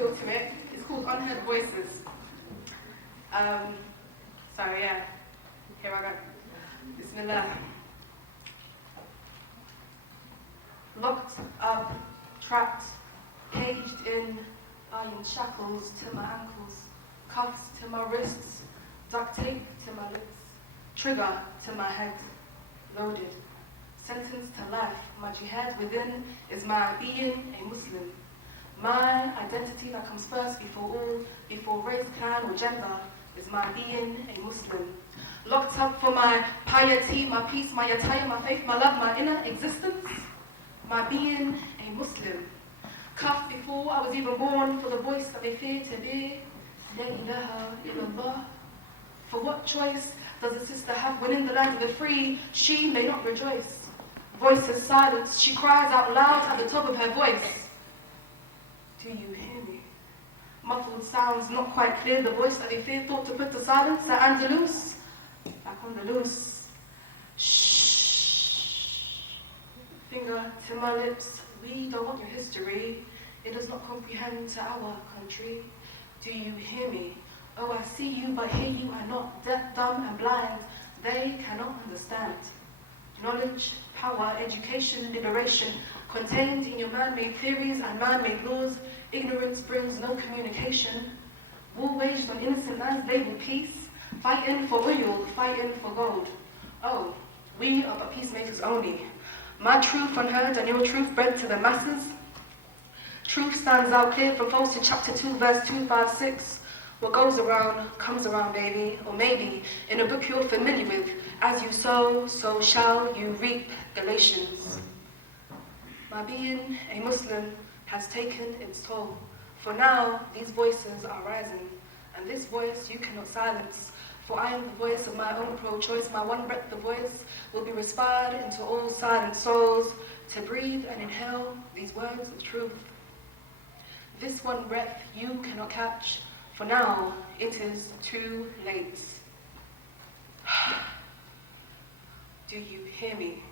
To it. It's called Unheard Voices. So yeah, here I go. Bismillah. Locked up, trapped, caged in iron shackles to my ankles, cuffs to my wrists, duct tape to my lips, trigger to my head, loaded, sentenced to life. My jihad within is my being a Muslim. My identity that comes first before all, before race, clan, or gender, is my being a Muslim. Locked up for my piety, my peace, my attire, my faith, my love, my inner existence, my being a Muslim. Cuffed before I was even born for the voice that they fear to be. La ilaha illallah. For what choice does a sister have when in the land of the free she may not rejoice? Voice is silenced, she cries out loud at the top of her voice. Do you hear me? Muffled sounds not quite clear, the voice that they fear thought to put to silence at Andalus. Back on the loose. Shh. Finger to my lips, we don't want your history. It does not comprehend to our country. Do you hear me? Oh, I see you, but hear you are not. Deaf, dumb, and blind, they cannot understand. Knowledge, power, education, liberation, contained in your man-made theories and man-made laws. Ignorance brings no communication. War waged on innocent lands labeled peace. Fighting for oil, fighting for gold. Oh, we are but peacemakers only. My truth unheard and your truth bred to the masses. Truth stands out clear from false in chapter 2, verse 256. What goes around, comes around, baby. Or maybe, in a book you're familiar with, as you sow, so shall you reap, Galatians. My being a Muslim has taken its toll. For now, these voices are rising, and this voice you cannot silence. For I am the voice of my own pro-choice. My one breath, the voice, will be respired into all silent souls to breathe and inhale these words of truth. This one breath you cannot catch, for now it is too late. Do you hear me?